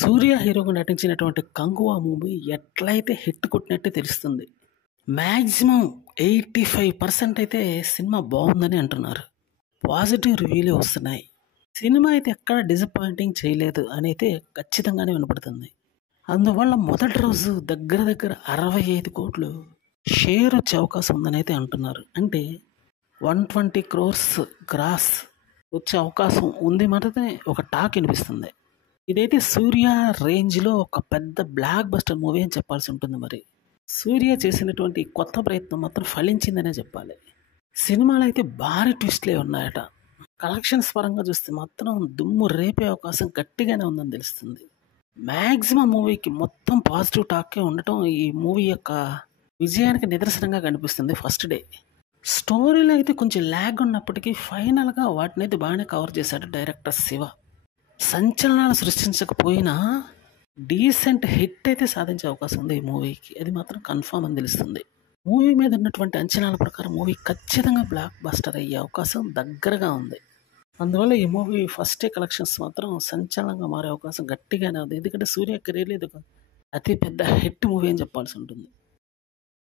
సూర్య హీరోగా నటించినటువంటి 'కంగువా' మూవీ ఎట్లయితే హిట్ కొట్టినట్టే తెలుస్తుంది. మాక్సిమం 85% అయితే సినిమా బాగుందని అంటున్నారు. పాజిటివ్ రివ్యూలే వస్తున్నాయి. సినిమా అయితే ఎక్కడ డిసప్పాయింటింగ్ చేయలేదు అని అయితే ఖచ్చితంగానే వినపడుతుంది. అందువల్ల మొదటి రోజు దగ్గర దగ్గర 65 కోట్లు షేర్ వచ్చే అవకాశం ఉందని అయితే అంటున్నారు. అంటే 120 crores గ్రాస్ వచ్చే అవకాశం ఉంది మాత్రమే ఒక టాక్ వినిపిస్తుంది. ఇదైతే సూర్య రేంజ్‌లో ఒక పెద్ద బ్లాక్ బస్టర్ మూవీ అని చెప్పాల్సి ఉంటుంది మరి. సూర్య చేసినటువంటి కొత్త ప్రయత్నం మాత్రం ఫలించిందనే చెప్పాలి. సినిమాలో అయితే భారీ ట్విస్ట్‌లే ఉన్నాయట. కలెక్షన్స్ పరంగా చూస్తే మాత్రం దుమ్ము రేపే అవకాశం గట్టిగానే ఉందని తెలుస్తుంది. మాక్సిమం మూవీకి మొత్తం పాజిటివ్ టాకే ఉండటం ఈ మూవీ యొక్క విజయానికి నిదర్శనంగా కనిపిస్తుంది ఫస్ట్ డే. స్టోరీలో అయితే కొంచెం ల్యాగ్ ఉన్నప్పటికీ ఫైనల్‌గా వాటినైతే బాగానే కవర్ చేశాడు డైరెక్టర్ శివ. సంచలనాలు సృష్టించకపోయినా డీసెంట్ హిట్ అయితే సాధించే అవకాశం ఉంది ఈ మూవీకి. అది మాత్రం కన్ఫామ్ అని తెలుస్తుంది. మూవీ మీద ఉన్నటువంటి అంచనాల ప్రకారం మూవీ ఖచ్చితంగా బ్లాక్ బస్టర్ అయ్యే అవకాశం దగ్గరగా ఉంది. అందువల్ల ఈ మూవీ ఫస్ట్ డే కలెక్షన్స్ మాత్రం సంచలనంగా మారే అవకాశం గట్టిగానే ఉంది. ఎందుకంటే సూర్య కెరీర్‌లో ఇది ఒక అతి పెద్ద హిట్ మూవీ అని చెప్పాల్సి ఉంటుంది.